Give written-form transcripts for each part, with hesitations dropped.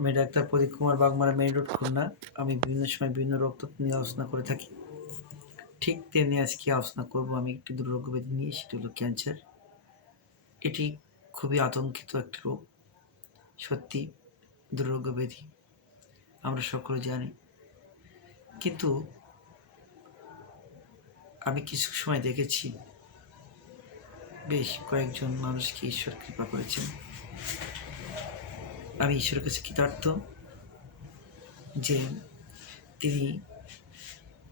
আমি ডাক্তার প্রদীপ Kumar Bagmara, main road, Khulna. আমি বিভিন্ন সময় বিভিন্ন রোগতত্ত্ব নিয়ে আলোচনা করে থাকি। ঠিক তেমনি আজকে আলোচনা করব আমি একটি দুর্রোগ ব্যাধি নিয়ে, সেটি হলো ক্যান্সার। এটি খুবই আতঙ্কিত একটি রোগ। সত্যি দুর্রোগ ব্যাধি আমরা সকলে জানি, কিন্তু আমি কিছু সময় দেখেছি বেশ কয়েকজন মানুষকে ঈশ্বর কৃপা করেছেন। আমি ঈশ্বরের কাছে কৃতার্থ যে তিনি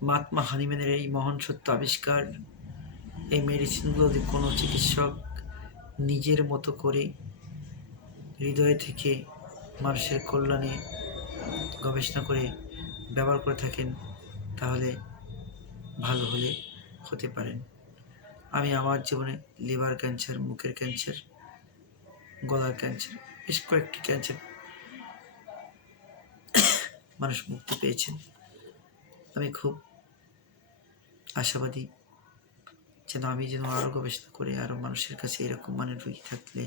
মহাত্মা হানিম্যানের এই মহান সত্য আবিষ্কার, এই মেডিসিনগুলো যদি কোনো চিকিৎসক নিজের মতো করে হৃদয় থেকে মানুষের কল্যাণে গবেষণা করে ব্যবহার করে থাকেন, তাহলে ভালো হতে পারেন। আমি আমার জীবনে লিভার ক্যান্সার, মুখের ক্যান্সার, গলার ক্যান্সার, বেশ কয়েকটি ক্যান্সার মানুষ মুক্তি পেয়েছেন। আমি খুব আশাবাদী আমি যেন আরও গবেষণা করে আরও মানুষের কাছে এরকম মানের রোগী থাকলে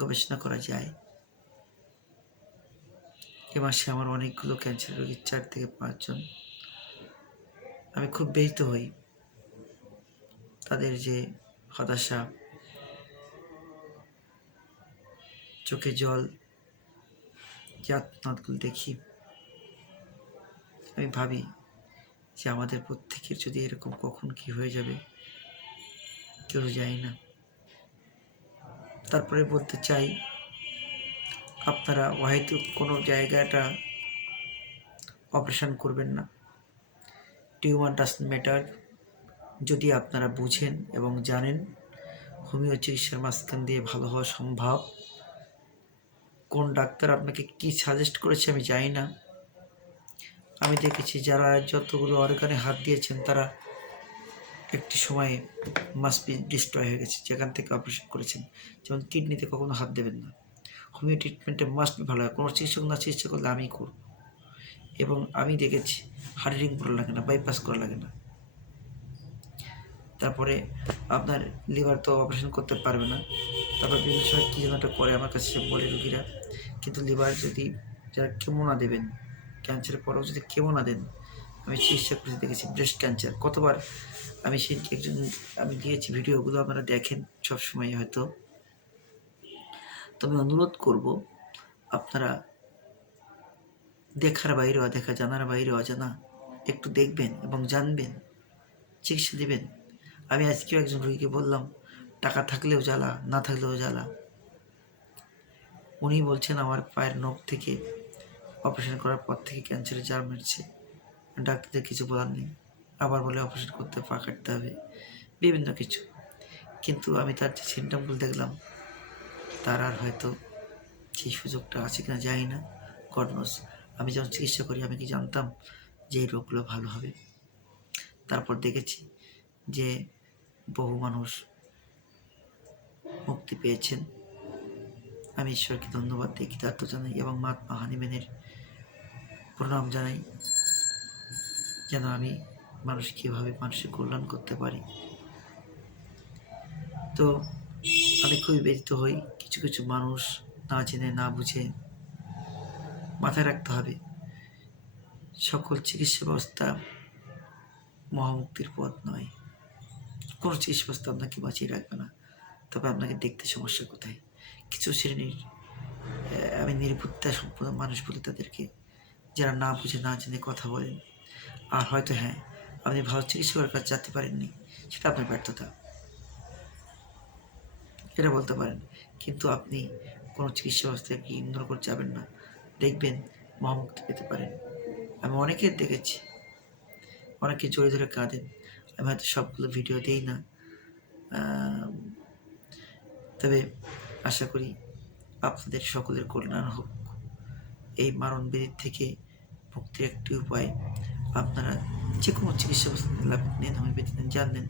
গবেষণা করা যায়। এ মাসে আমার অনেকগুলো ক্যান্সার রোগী, 4 থেকে 5 জন। আমি খুব ব্যথিত হই তাদের যে হতাশা, চোখে জল, যে আত্মনাদগুলো দেখি। আমি ভাবি যে আমাদের প্রত্যেকের যদি এরকম কখন কি হয়ে যাবে কেউ যায় না। তারপরে বলতে চাই, আপনারা হয়তো কোনো জায়গাটা অপারেশন করবেন না। Tumour doesn't matter. যদি আপনারা বুঝেন এবং জানেন হোমিও চিকিৎসার মাঝখান দিয়ে ভালো হওয়া সম্ভব। কোন ডাক্তার আপনাকে কি সাজেস্ট করেছে আমি জানি না। আমি দেখেছি যারা যতগুলো অর্গানে হাত দিয়েছেন তারা একটি সময়ে মাস্ট বি ডিস্ট্রয় হয়ে গেছে, যেখান থেকে অপারেশন করেছেন। যেমন কিডনিতে কখনো হাত দেবেন না। হোমিও ট্রিটমেন্টে মাস্ট বি ভালো হয়। কোনো চিকিৎসক না চিকিৎসা করলে আমি করব। এবং আমি দেখেছি হার্ট রিং করা লাগে না, বাইপাস করা লাগে না। তারপরে আপনার লিভার তো অপারেশন করতে পারবে না। তারপর বিভিন্ন সময় কী যেন একটা করে আমার কাছে বলে রোগীরা। কিন্তু লিভার যদি যারা কেমো না দেবেন, ক্যান্সারের পরেও যদি কেমো না দেন, আমি চিকিৎসা করে দেখেছি। ব্রেস্ট ক্যান্সার কতবার আমি সেদিকে আমি দিয়েছি ভিডিওগুলো, আপনারা দেখেন সবসময় হয়তো। তো আমি অনুরোধ করব, আপনারা দেখার বাইরে অদেখা, জানার বাইরে অজানা একটু দেখবেন এবং জানবেন, চিকিৎসা দেবেন। আমি আজকেও একজন রোগীকে বললাম, টাকা থাকলেও জ্বালা, না থাকলেও জ্বালা। উনি বলছেন আমার পায়ের নখ থেকে অপারেশন করার পর থেকে ক্যান্সারের জার মেরেছে, ডাক্তারদের কিছু বলার নেই। আবার বলে অপারেশন করতে পা কাটতে হবে, বিভিন্ন কিছু। কিন্তু আমি তার যে সিমটমগুলো দেখলাম, তার আর হয়তো সেই সুযোগটা আছে কিনা জানি না, গড নোস। আমি যখন চিকিৎসা করি আমি কি জানতাম যে এই রোগগুলো ভালো হবে? তারপর দেখেছি যে বহু মানুষ মুক্তি পেয়েছেন। আমি ঈশ্বরকে ধন্যবাদ দিই, কৃতার্থ জানাই এবং মহাত্মা হানিম্যানের প্রণাম জানাই, যেন আমি কীভাবে মানুষের কল্যাণ করতে পারি। তো আমি খুবই ব্যথিত হই। কিছু কিছু মানুষ না জেনে না বুঝে, মাথায় রাখতে হবে সকল চিকিৎসা ব্যবস্থা মহামুক্তির পথ নয়। কোনো চিকিৎসা ব্যবস্থা আপনাকে বাঁচিয়ে রাখবে না, তবে আপনাকে দেখতে সমস্যা কোথায়। কিছু শ্রেণীর আমি নির্বুদ্ধিতা সম্পন্ন মানুষ বলি তাদেরকে, যারা না বুঝে না জেনে কথা বলেন। আর হয়তো হ্যাঁ, আপনি ভালো চিকিৎসকের কাছে যেতে পারেননি, সেটা আপনার ব্যর্থতা, এটা বলতে পারেন। কিন্তু আপনি কোনো চিকিৎসা ব্যবস্থাকে ইগনোর করে যাবেন না, দেখবেন মহামুক্তি পেতে পারেন। আমি অনেকের দেখেছি, অনেকে জোরে ধরে কাঁদেন। আমি হয়তো সবগুলো ভিডিও দিই না, তবে আশা করি আপনাদের সকলের কল্যাণ হোক। এই মারণ ব্যাধির থেকে মুক্তির একটি উপায়, আপনারা যে কোনো চিকিৎসা লাভ নেন, হোমিওপ্যাথি নেন, জানেন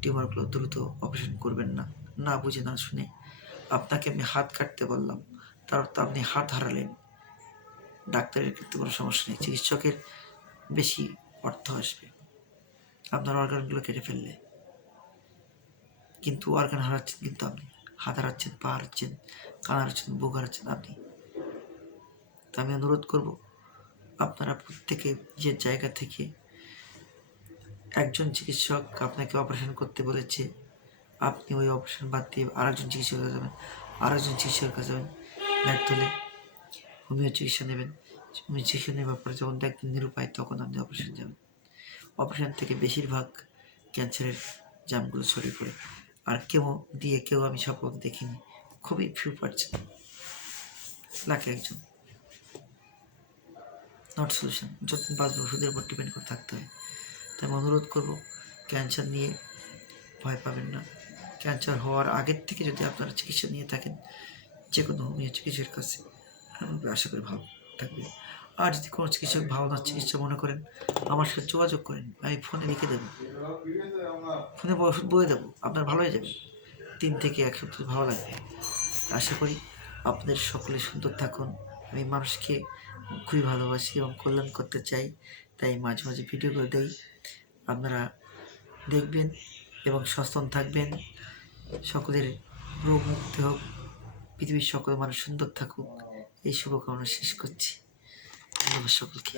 টিউমারগুলো দ্রুত অপারেশন করবেন না, না বুঝে না শুনে। আপনাকে আমি হাত কাটতে বললাম, তার অর্থ আপনি হাত হারালেন। ডাক্তারের ক্ষেত্রে কোনো সমস্যা নেই, চিকিৎসকের বেশি অর্থ আসবে আপনার অর্গানগুলো কেটে ফেললে। কিন্তু অর্গান হারাচ্ছেন, কিন্তু আপনি হাত হারাচ্ছেন, পা হারাচ্ছেন, কান হারাচ্ছেন, বুক হারাচ্ছেন আপনি। তো আমি অনুরোধ করব আপনারা প্রত্যেকে নিজের জায়গা থেকে, একজন চিকিৎসক আপনাকে অপারেশন করতে বলেছে, আপনি ওই অপারেশন বাদ দিয়ে আরেকজন চিকিৎসকের কাছে যাবেন, আরেকজন চিকিৎসকের কাছে যাবেন, ব্যর্থ হলে হোমিও চিকিৎসা নেবেন। হোমিও চিকিৎসা নেওয়ার পরে যখন দেখবেন নিরুপায়, তখন আপনি অপারেশন যাবেন। অপারেশন থেকে বেশিরভাগ ক্যান্সারের জামগুলো ছড়িয়ে পড়ে। আর কেমো দিয়ে কেউ আমি সফল দেখিনি, খুবই ফিউ পারছেন, লাখে একজন। Not solution. যতদিন বাঁচবে ওষুধের উপর ডিপেন্ড করে থাকতে হয়। তাই আমি অনুরোধ করবো, ক্যান্সার নিয়ে ভয় পাবেন না। ক্যান্সার হওয়ার আগের থেকে যদি আপনারা চিকিৎসা নিয়ে থাকেন যে কোনো হোমিও চিকিৎসকের কাছে, আমি আশা করি ভালো থাকবে। আর যদি কোনো চিকিৎসক ভালো না চিকিৎসা মনে করেন, আমার সাথে যোগাযোগ করেন, আমি ফোনে লিখে দেবো, ফোনে ওষুধ বলে দেবো, আপনার ভালো হয়ে যাবে। 3 থেকে 1 সপ্তাহ ভালো লাগবে। আশা করি আপনাদের সকলে সুন্দর থাকুন। আমি মানুষকে খুবই ভালোবাসি এবং কল্যাণ করতে চাই, তাই মাঝে মাঝে ভিডিও করে দেই। আপনারা দেখবেন এবং সচেতন থাকবেন। সকলের রোগ মুক্তি হোক, পৃথিবীর সকল মানুষ সুন্দর থাকুক, এই শুভকামনা শেষ করছি। ধন্যবাদ সকলকে।